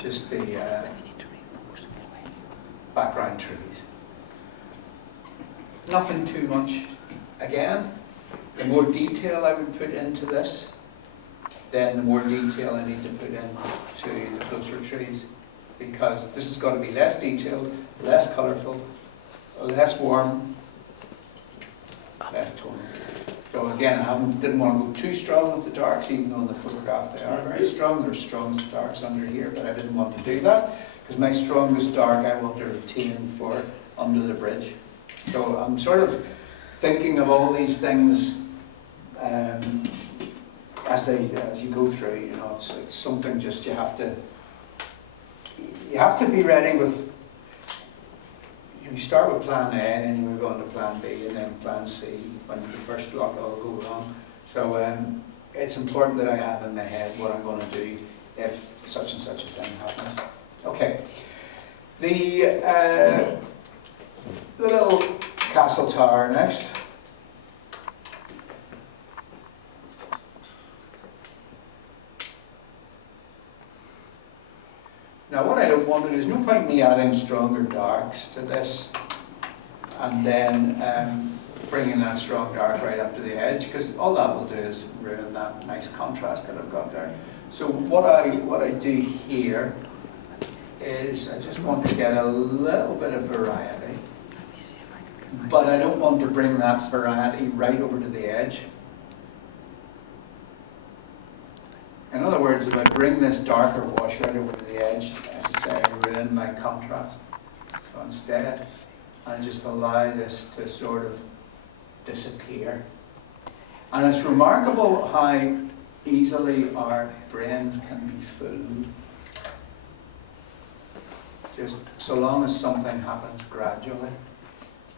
just the background trees. Nothing too much. Again, the more detail I would put into this, then the more detail I need to put into the closer trees, because this has got to be less detailed, less colourful, less warm, less tonal. So again, I didn't want to go too strong with the darks, even though in the photograph they are very strong. There's strong darks under here, but I didn't want to do that, because my strongest dark I want to retain for under the bridge. So I'm sort of thinking of all these things as you go through. You know, it's something just you have to be ready with. You start with plan A, and then you move on to plan B, and then plan C when the first block all go wrong. So it's important that I have in my head what I'm going to do if such and such a thing happens. Okay, the little castle tower next. Now what I don't want to do, there's no point me adding stronger darks to this and then bringing that strong dark right up to the edge, because all that will do is ruin that nice contrast that I've got there. So what I do here is I just want to get a little bit of variety, but I don't want to bring that variety right over to the edge. In other words, if I bring this darker wash right over to the edge, as I say, I ruin my contrast. So instead, I just allow this to sort of disappear. And it's remarkable how easily our brains can be fooled. Just so long as something happens gradually.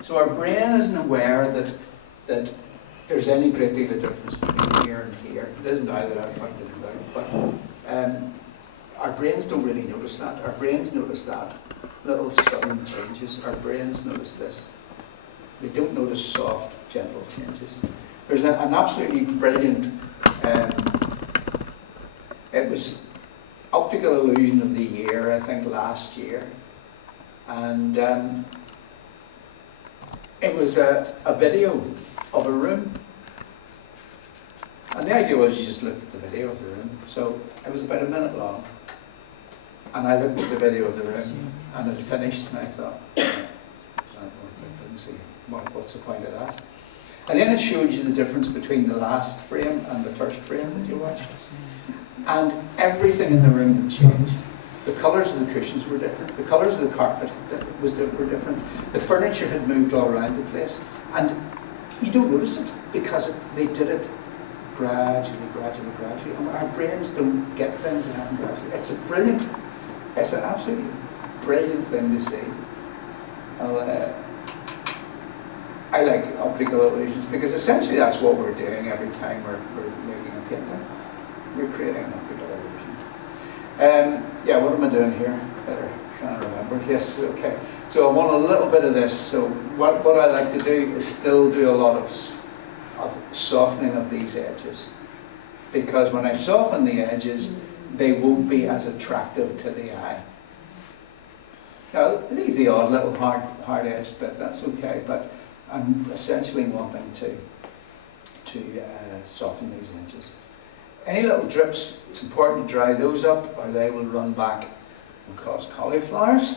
So our brain isn't aware that there's any great deal of difference between here and here. It isn't I that I've pointed it out, but our brains don't really notice that. Our brains notice that. Little sudden changes. Our brains notice this. They don't notice soft, gentle changes. There's an absolutely brilliant, it was Optical Illusion of the Year, I think, last year. And it was a video of a room. And the idea was you just looked at the video of the room. So it was about a minute long. And I looked at the video of the room and it finished, and I thought, I didn't see what's the point of that. And then it showed you the difference between the last frame and the first frame that you watched. And everything in the room had changed. The colours of the cushions were different. The colours of the carpet were different. The furniture had moved all around the place. And you don't notice it because they did it gradually. And our brains don't get things that happen gradually. It's an absolutely brilliant thing to see. I like optical illusions because essentially that's what we're doing every time we're making a painting. We're creating an optical illusion. Yeah, what am I doing here? Better trying to remember. Yes, okay. So I want a little bit of this. So what I like to do is still do a lot of softening of these edges. Because when I soften the edges, they won't be as attractive to the eye. Now, leave the odd little hard-edged bit, that's okay, but I'm essentially wanting to soften these edges. Any little drips, it's important to dry those up or they will run back and cause cauliflowers.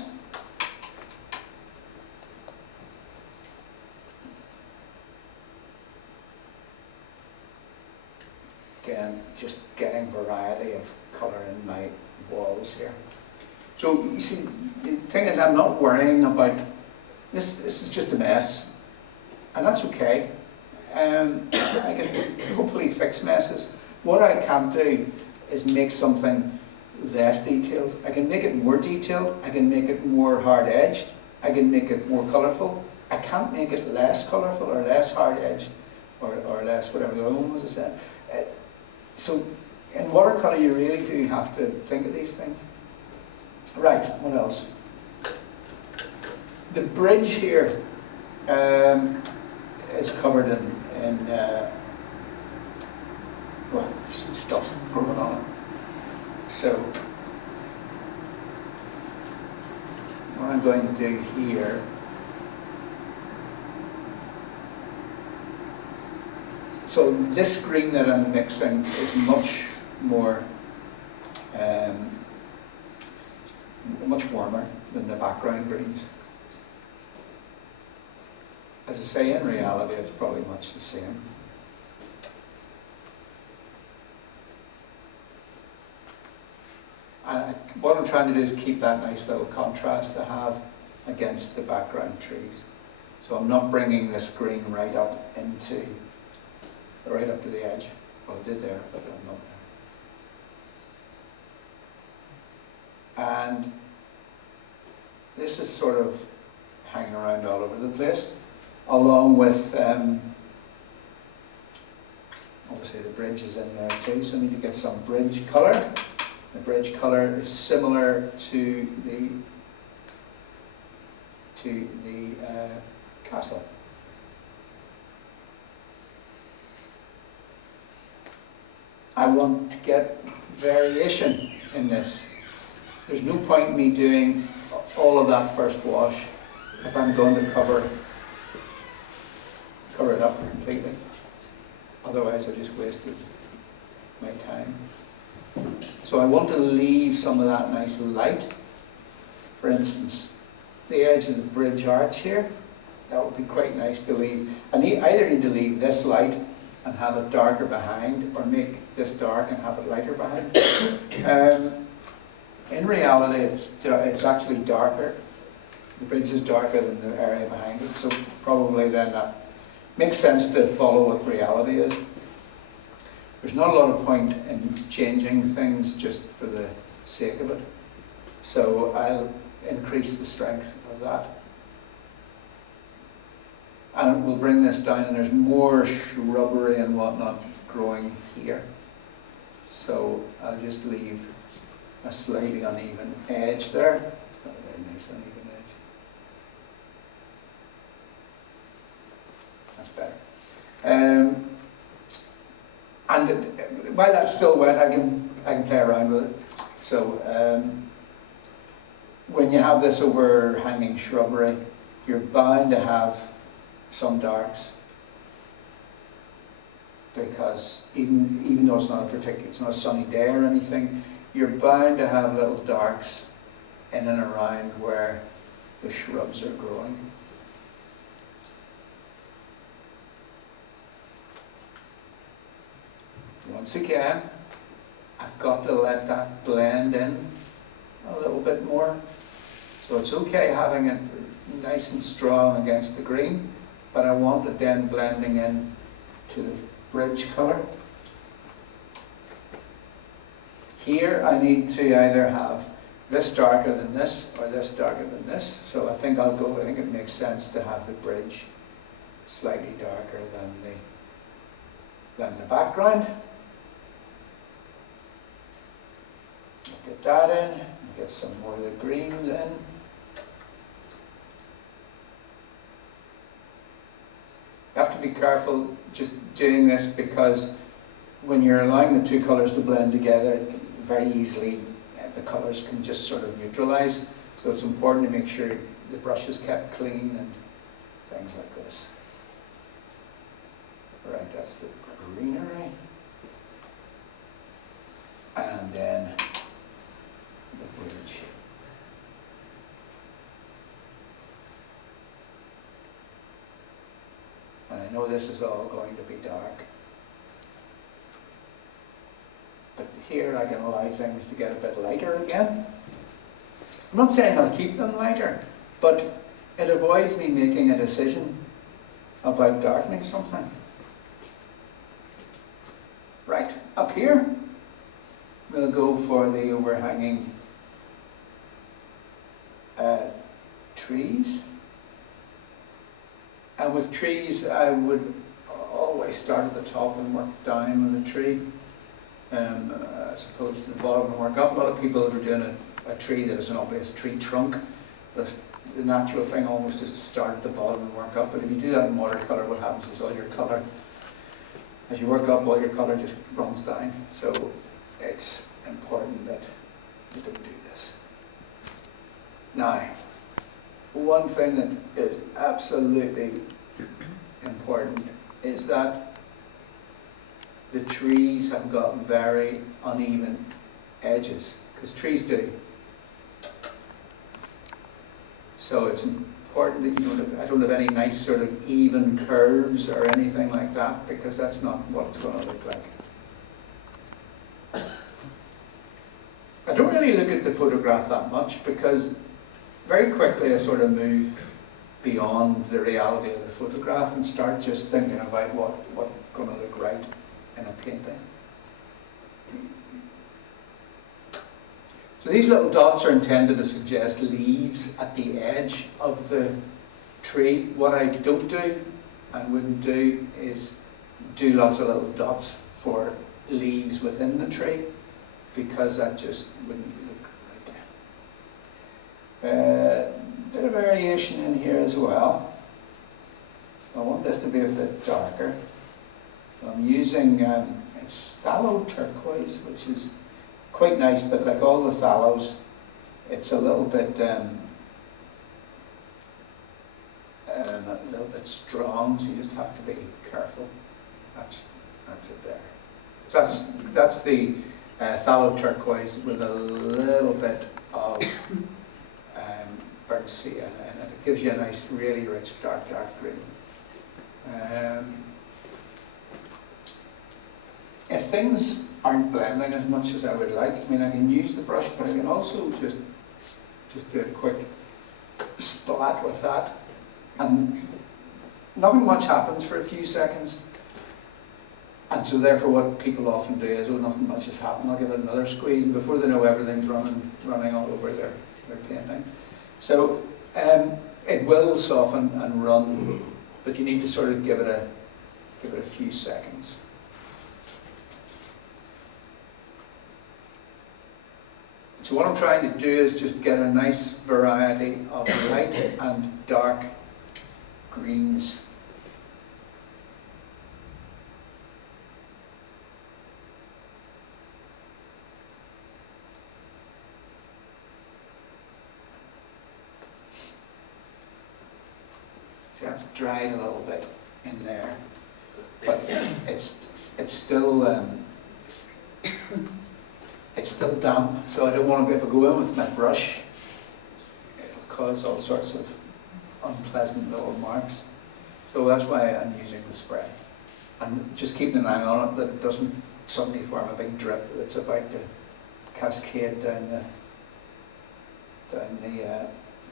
Again, just getting variety of colour in my walls here. So you see, the thing is, I'm not worrying about this. This is just a mess, and that's okay. I can hopefully fix messes. What I can't do is make something less detailed. I can make it more detailed. I can make it more hard-edged. I can make it more colourful. I can't make it less colourful or less hard-edged or less whatever the other one was I said. So in watercolour, you really do have to think of these things. Right, what else? The bridge here is covered in well, stuff growing on it. So I'm going to do here so this green that I'm mixing is much more much warmer than the background greens. As I say, in reality it's probably much the same. And what I'm trying to do is keep that nice little contrast I have against the background trees. So I'm not bringing this green right up to the edge. Well, I did there, but I'm not there. And this is sort of hanging around all over the place, along with obviously the bridge is in there too, so I need to get some bridge colour. The bridge colour is similar to the castle. I want to get variation in this. There's no point in me doing all of that first wash if I'm going to cover it up completely. Otherwise I just wasted my time. So I want to leave some of that nice light. For instance, the edge of the bridge arch here, that would be quite nice to leave. I either need to leave this light and have it darker behind, or make this dark and have it lighter behind. In reality, it's actually darker. The bridge is darker than the area behind it, so probably then that makes sense to follow what reality is. There's not a lot of point in changing things just for the sake of it. So I'll increase the strength of that. And we'll bring this down, and there's more shrubbery and whatnot growing here. So I'll just leave a slightly uneven edge there. Not a very nice uneven edge. That's better. And while that's still wet, I can play around with it. So when you have this overhanging shrubbery, you're bound to have some darks, because even though it's not a sunny day or anything, you're bound to have little darks in and around where the shrubs are growing. Once again, I've got to let that blend in a little bit more. So it's okay having it nice and strong against the green, but I want it then blending in to the bridge colour. Here I need to either have this darker than this or this darker than this. So I think it makes sense to have the bridge slightly darker than the background. Get that in, get some more of the greens in. You have to be careful just doing this, because when you're allowing the two colours to blend together, very easily the colours can just sort of neutralise. So it's important to make sure the brush is kept clean and things like this. Right, that's the greenery. And then the bridge. And I know this is all going to be dark, but here I can allow things to get a bit lighter again. I'm not saying I'll keep them lighter, but it avoids me making a decision about darkening something. Right, up here, we'll go for the overhanging trees. And with trees, I would always start at the top and work down with a tree, as opposed to the bottom and work up. A lot of people who are doing a tree that is an obvious tree trunk, the natural thing almost is to start at the bottom and work up. But if you do that in watercolour, what happens is all your colour, as you work up, all your colour just runs down. So it's important that you don't do this. Now, one thing that is absolutely important is that the trees have got very uneven edges, because trees do. So it's important that you don't have, I don't have any nice sort of even curves or anything like that, because that's not what it's going to look like. I don't really look at the photograph that much, because very quickly I sort of move beyond the reality of the photograph and start just thinking about what's going to look right in a painting. So these little dots are intended to suggest leaves at the edge of the tree. What I don't do and wouldn't do is do lots of little dots for leaves within the tree, because that just wouldn't look right. Bit of variation in here as well. I want this to be a bit darker. So I'm using it's phthalo turquoise, which is quite nice, but like all the phthalos, it's a little bit strong, so you just have to be careful. That's it there. So that's the phthalo turquoise with a little bit of burnt sienna in it. It gives you a nice, really rich, dark green. If things aren't blending as much as I would like, I mean, I can use the brush, but I can also just do a quick splat with that, and nothing much happens for a few seconds. And so therefore what people often do is, oh, nothing much has happened, I'll give it another squeeze, and before they know, everything's running all over their painting. So it will soften and run, but you need to sort of give it a few seconds. So what I'm trying to do is just get a nice variety of light and dark greens. So that's dried a little bit in there, but it's still it's still damp. So I don't want to, if I go in with my brush, it'll cause all sorts of unpleasant little marks. So that's why I'm using the spray, and just keeping an eye on it that it doesn't suddenly form a big drip that's about to cascade down the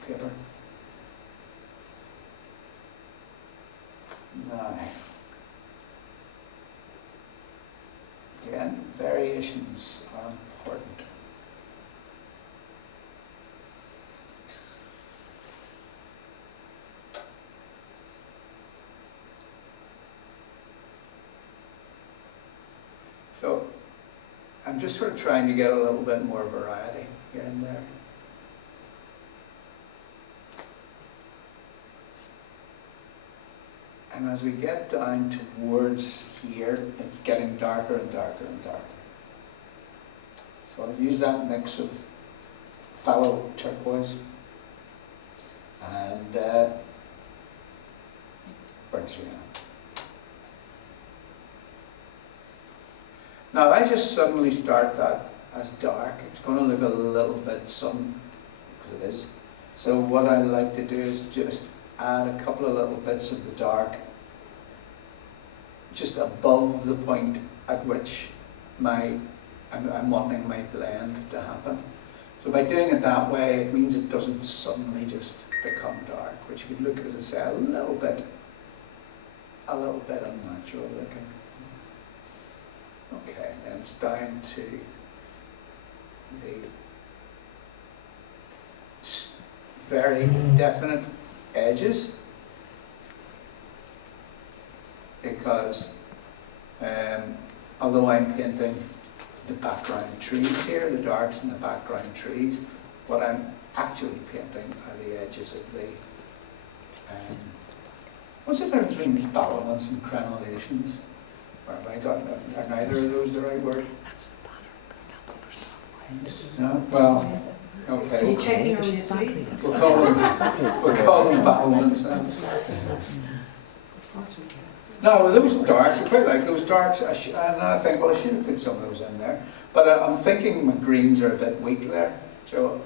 paper. Now, again, variations are important. So, I'm just sort of trying to get a little bit more variety here and there. And as we get down towards here, it's getting darker and darker and darker. So I'll use that mix of phthalo turquoise and burnt sienna. Now if I just suddenly start that as dark, it's going to look a little bit sun, because it is. So what I like to do is just add a couple of little bits of the dark just above the point at which I'm wanting my blend to happen. So by doing it that way, it means it doesn't suddenly just become dark, which would look, as I say, a little bit unnatural looking. Okay, then it's down to the very definite edges, because although I'm painting the background trees here, the darks in the background trees, what I'm actually painting are the edges of the what's the difference between battlements and crenellations? Or have I got, are neither of those the right word? No? Well, Okay. So you're checking on your sleep? We'll call them battlements then. No, well, those darks, I quite like those darks, and I think, well, I should have put some of those in there. But I'm thinking my greens are a bit weak there, so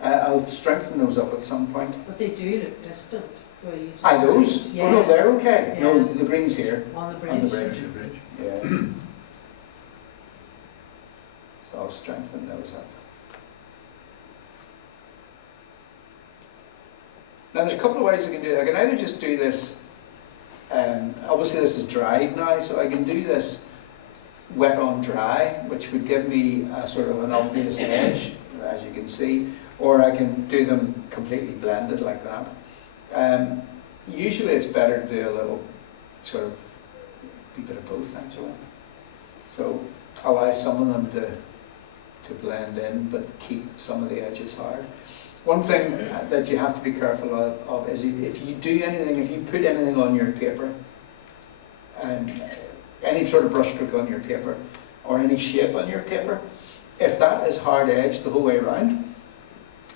I'll strengthen those up at some point. But they do look distant. Where you just Those? Yes. Oh no, they're okay. Yeah. No, the greens here. On the bridge. On the bridge. Yeah. So I'll strengthen those up. Now there's a couple of ways I can do it. I can either just do this, obviously this is dried now, so I can do this wet on dry, which would give me a sort of an obvious edge, as you can see, or I can do them completely blended like that. Usually it's better to do a little sort of a bit of both actually. So allow some of them to blend in but keep some of the edges hard. One thing that you have to be careful of is if you do anything, if you put anything on your paper, any sort of brush stroke on your paper or any shape on your paper, if that is hard edged the whole way around,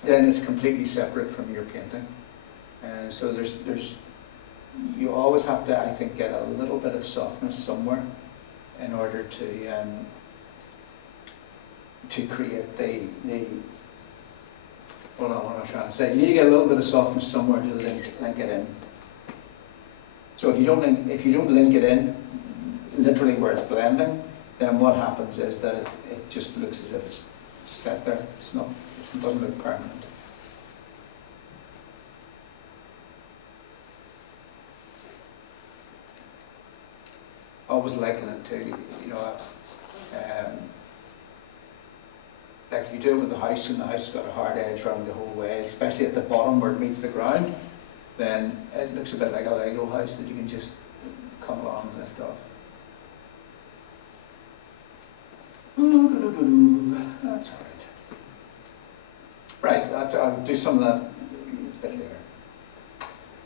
then it's completely separate from your painting. So you always have to, I think, get a little bit of softness somewhere in order to create the hold on, what I'm trying to say. You need to get a little bit of softness somewhere to link it in. So if you don't link it in, literally where it's blending, then what happens is that it just looks as if it's set there. It doesn't look permanent. Always liken it to, like you do with the house, and the house has got a hard edge around the whole way, especially at the bottom where it meets the ground, then it looks a bit like a Lego house that you can just come along and lift off. That's all right. Right, I'll do some of that bit later.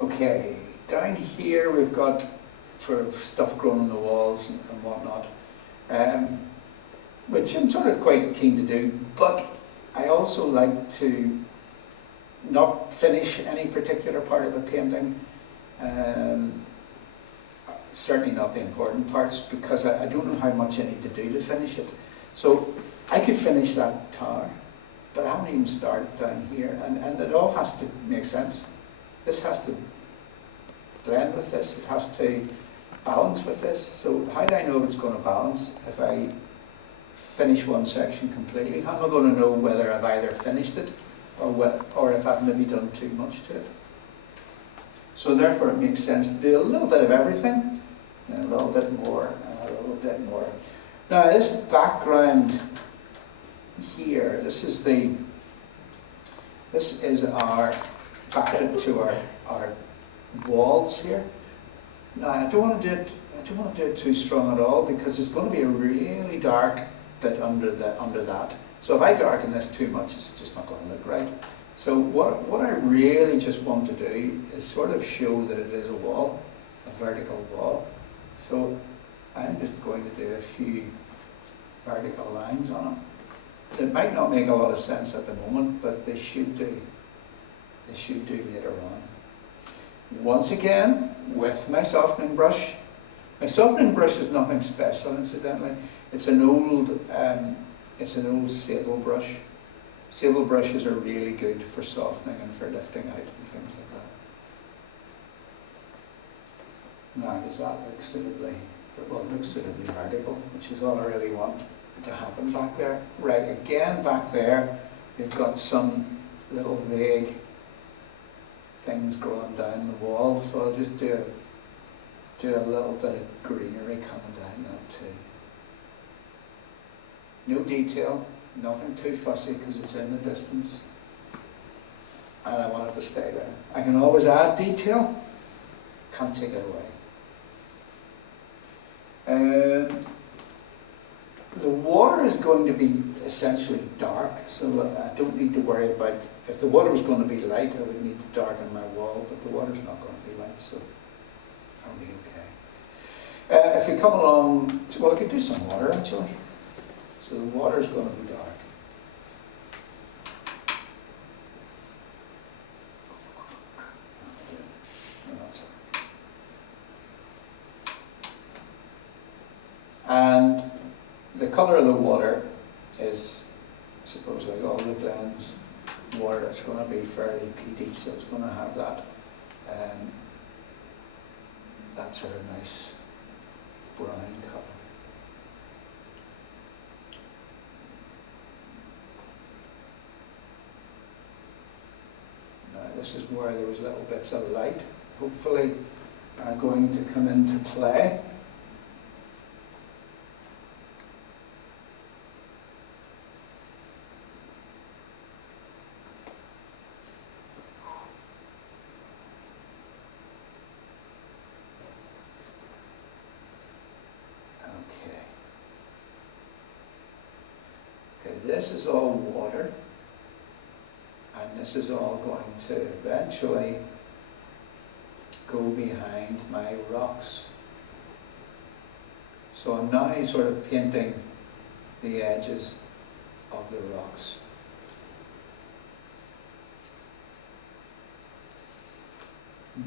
Okay, down here we've got sort of stuff growing on the walls and whatnot, which I'm sort of quite keen to do, but I also like to not finish any particular part of a painting, certainly not the important parts, because I don't know how much I need to do to finish it. So I could finish that tower, but I haven't even started down here, and it all has to make sense. This has to blend with this, it has to balance with this. So how do I know if it's going to balance if I finish one section completely? How am I going to know whether I've either finished it or if I've maybe done too much to it? So therefore it makes sense to do a little bit of everything, and a little bit more, and a little bit more. Now this background here, this is our back to our walls here. Now I don't want to do it too strong at all, because there's going to be a really dark bit under that. So if I darken this too much, it's just not going to look right. So what I really just want to do is sort of show that it is a wall, a vertical wall. So I'm just going to do a few vertical lines on it. It might not make a lot of sense at the moment, but they should do. They should do later on. Once again, with my softening brush. My softening brush is nothing special, incidentally. It's an old sable brush. Sable brushes are really good for softening and for lifting out and things like that. Now, does that look suitably? Well, it looks suitably vertical, which is all I really want to happen back there. Right, again back there, we've got some little vague things growing down the wall, so I'll just do a little bit of greenery coming down that too. No detail, nothing too fussy because it's in the distance, and I want it to stay there. I can always add detail, can't take it away. The water is going to be essentially dark, so I don't need to worry about, if the water was going to be light, I would need to darken my wall, but the water's not going to be light, so I'll be okay. If we come along, well, I could do some water actually. So the water's going to be dark. colour of the water is, I suppose, like all the Glens water, it's going to be fairly peaty, so it's going to have that that sort of nice brown colour. Now this is where those little bits of light, hopefully, are going to come into play. Okay, this is all water, and this is all going to eventually go behind my rocks. So I'm now sort of painting the edges of the rocks.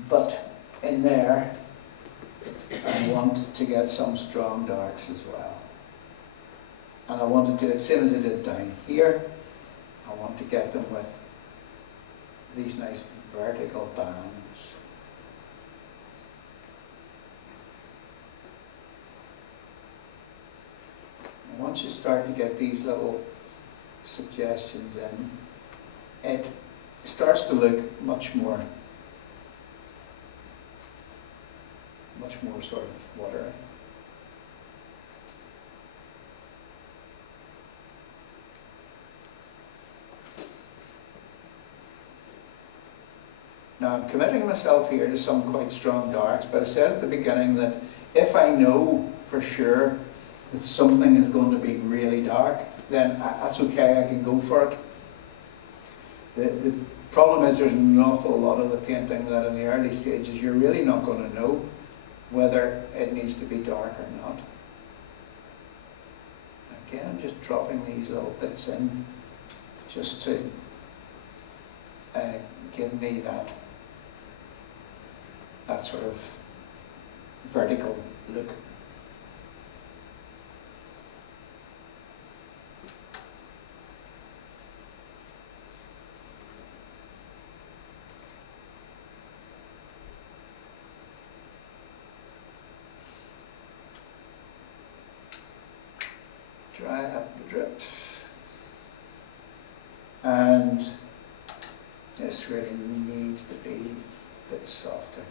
But in there, I want to get some strong darks as well. And I want to do it same as I did down here. I want to get them with these nice vertical bands. And once you start to get these little suggestions in, it starts to look much more sort of watery. Now I'm committing myself here to some quite strong darks, but I said at the beginning that if I know for sure that something is going to be really dark, then that's okay, I can go for it. The problem is there's an awful lot of the painting that in the early stages you're really not going to know whether it needs to be dark or not. Again, I'm just dropping these little bits in just to give me that sort of vertical look. Dry up the drips. And this really needs to be a bit softer,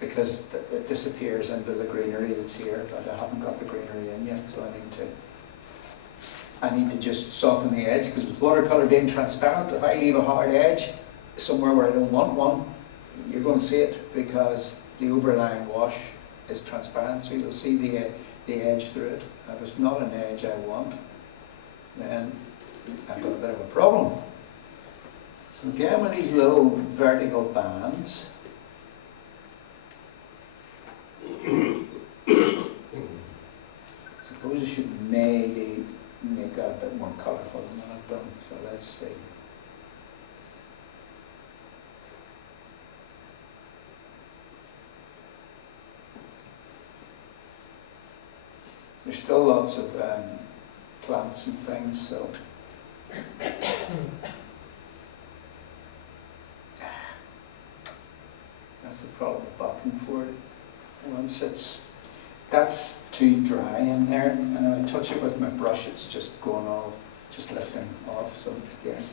because it disappears into the greenery that's here, but I haven't got the greenery in yet, so I need to just soften the edge, because with watercolour being transparent, if I leave a hard edge somewhere where I don't want one, you're going to see it, because the overlying wash is transparent, so you'll see the edge through it. And if it's not an edge I want, then I've got a bit of a problem. So again, with these little vertical bands, suppose I should maybe make that a bit more colourful than what I've done. So let's see. There's still lots of plants and things, so that's the problem with backing for it. Once that's too dry in there, and when I touch it with my brush, it's just going all, just lifting off. So again,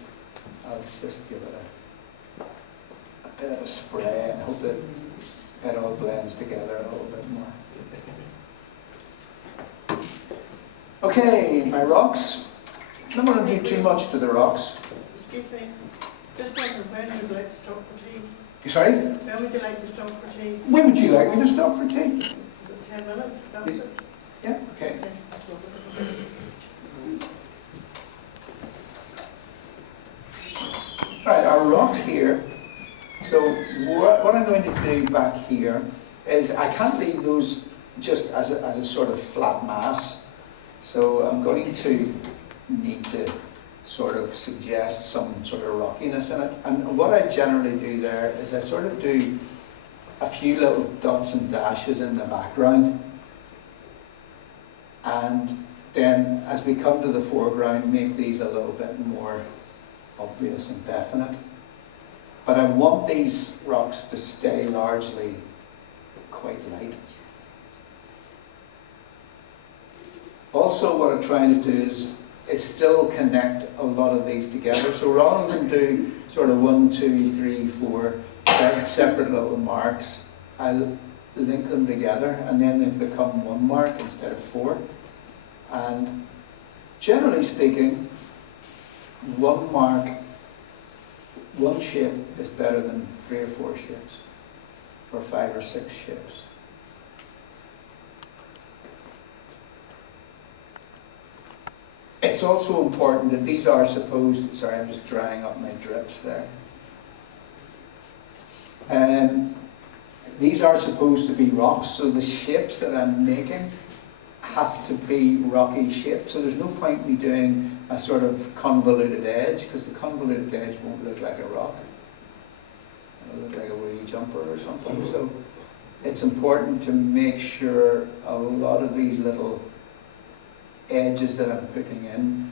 I'll just give it a bit of a spray and hope that it all blends together a little bit more. Okay, my rocks. I don't want to do too much to the rocks. Excuse me, just wondering when would you like to stop for tea? Sorry? When would you like to stop for tea? When would you like me to stop for tea? 10 minutes, that's it. Yeah, okay. Right, our rocks here. So what I'm going to do back here is I can't leave those just as a sort of flat mass. So I'm going to need to sort of suggest some sort of rockiness in it. And what I generally do there is I sort of do a few little dots and dashes in the background. And then as we come to the foreground, make these a little bit more obvious and definite. But I want these rocks to stay largely quite light. Also, what I'm trying to do is still connect a lot of these together. So rather than do sort of 1, 2, 3, 4 separate little marks, I'll link them together, and then they become one mark instead of 4. And generally speaking, one mark, one shape is better than 3 or 4 shapes, or 5 or 6 shapes. It's also important that these are supposed, sorry, I'm just drying up my drips there. These are supposed to be rocks, so the shapes that I'm making have to be rocky shapes. So there's no point in me doing a sort of convoluted edge, because the convoluted edge won't look like a rock. It'll look like a woolly jumper or something. So it's important to make sure a lot of these little edges that I'm putting in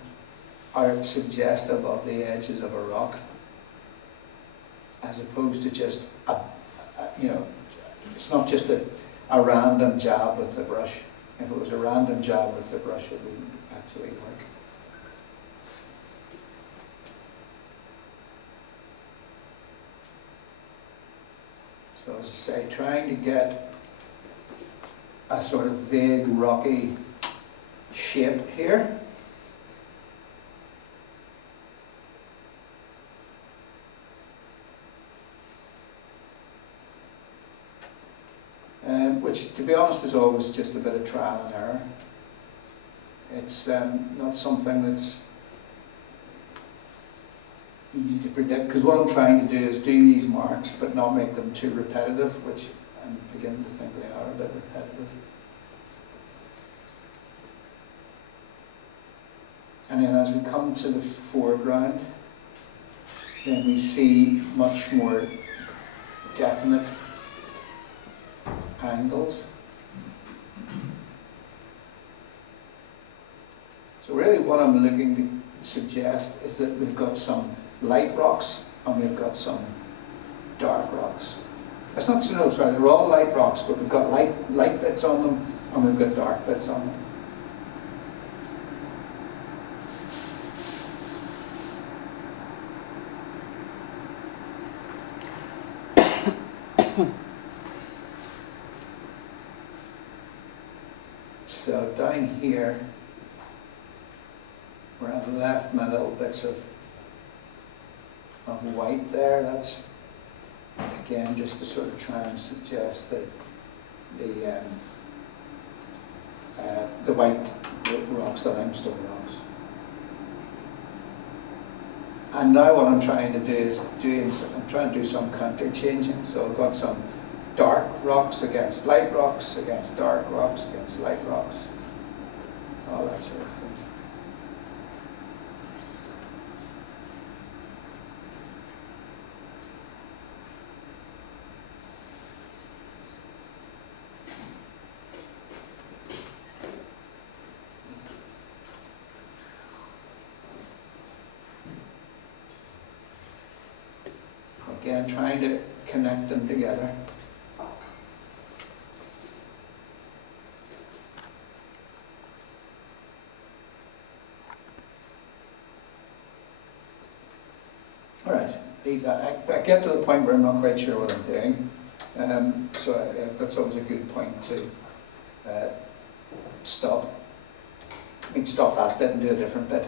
are suggestive of the edges of a rock, as opposed to just it's not just a random jab with the brush. If it was a random jab with the brush, it wouldn't actually work. So as I say, trying to get a sort of vague rocky shape here. Which, to be honest, is always just a bit of trial and error. It's not something that's easy to predict, because what I'm trying to do is do these marks but not make them too repetitive, which I'm beginning to think they are a bit repetitive. And then as we come to the foreground, then we see much more definite angles. So really what I'm looking to suggest is that we've got some light rocks and we've got some dark rocks. That's not so, no, sorry, they're all light rocks, but we've got light bits on them and we've got dark bits on them. So down here, where I've left my little bits of white there, that's again just to sort of try and suggest that the white rocks, the limestone rocks. And now what I'm trying to do is I'm trying to do some counter changing. So I've got some dark rocks against light rocks, against dark rocks, against light rocks, all that sort of thing. Again, trying to connect them together. All right, I get to the point where I'm not quite sure what I'm doing, so that's always a good point to stop. I mean, stop that bit and do a different bit.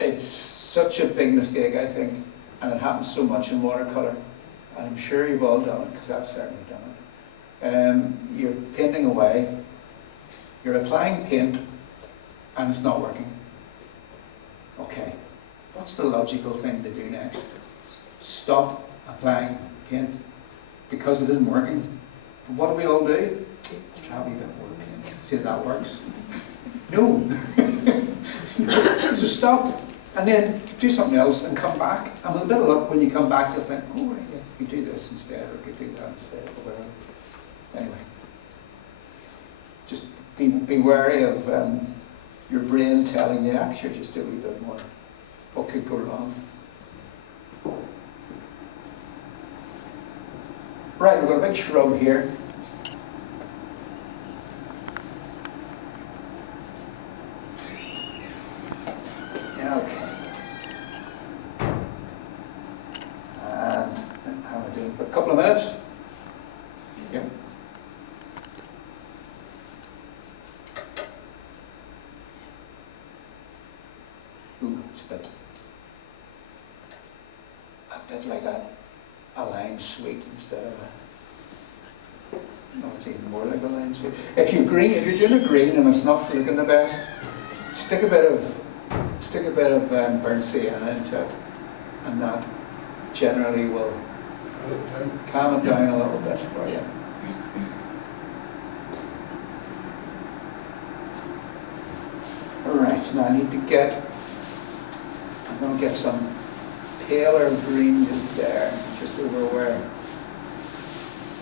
It's such a big mistake, I think, and it happens so much in watercolour, and I'm sure you've all done it, because I've certainly done it. You're painting away, you're applying paint, and it's not working. Okay. What's the logical thing to do next? Stop applying paint because it isn't working. But what do we all do? Try a wee bit more paint. See if that works. No. So stop and then do something else and come back. And with a bit of luck, when you come back, you'll think, oh, right, yeah, you could do this instead, or you could do that instead, or whatever. Anyway, just be wary of your brain telling you, actually, just do a wee bit more. What could go wrong? Right, we've got a big shrub here. Yeah, okay. And how am I doing? A couple of minutes? Yep. Ooh, it's a bit like a lime sweet instead of a. No, it's even more like a lime sweet. If you're doing a green and it's not looking the best, stick a bit of burnt sienna into it, and that generally will calm it down a little bit for you. Alright, now I need to I'm going to get some paler green just there, just over where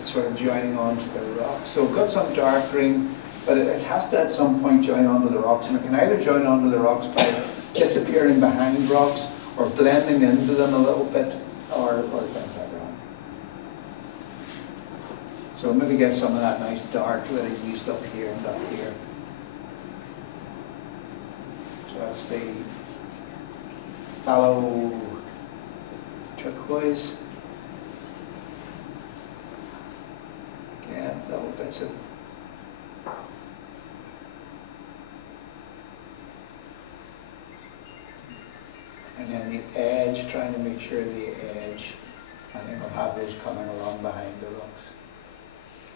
it's sort of joining onto the rocks. So we've got some dark green, but it has to at some point join onto the rocks, and it can either join onto the rocks by disappearing behind rocks or blending into them a little bit, or things like that. So maybe get some of that nice dark that I used up here and up here. So that's the fallow turquoise. Again, little bits of and then the edge, trying to make sure the edge, I think I'll have those coming along behind the rocks.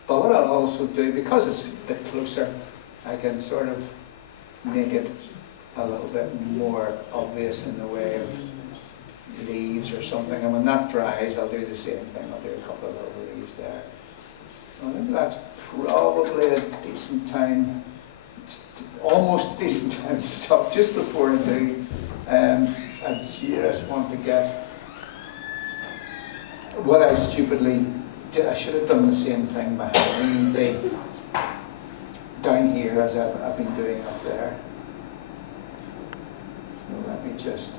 But what I'll also do, because it's a bit closer, I can sort of make it a little bit more obvious in the way of leaves or something. And when that dries, I'll do the same thing. I'll do a couple of little leaves there. I think that's probably a decent time, almost a decent time to stop, just before I do. I just want to get what I stupidly did. I should have done the same thing behind me, down here, as I've been doing up there. So let me just do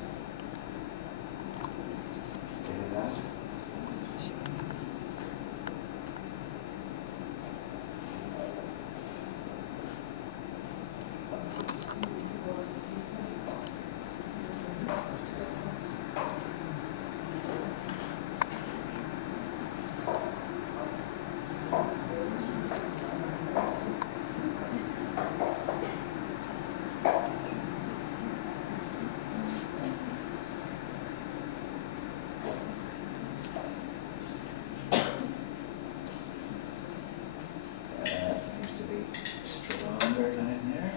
that. Needs to be stronger down there.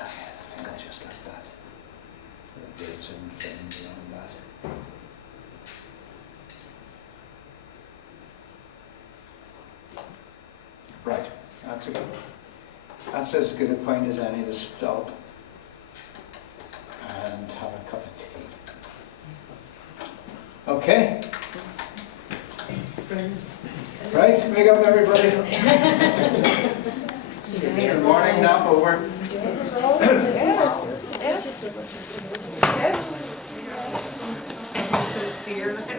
Okay, I think I'll just like that. The dates and thing beyond that. Right, that's as good a point as any to stop and have a cup of tea. Okay? Right, wake up everybody. It's your morning nap over. Yes. So fearless.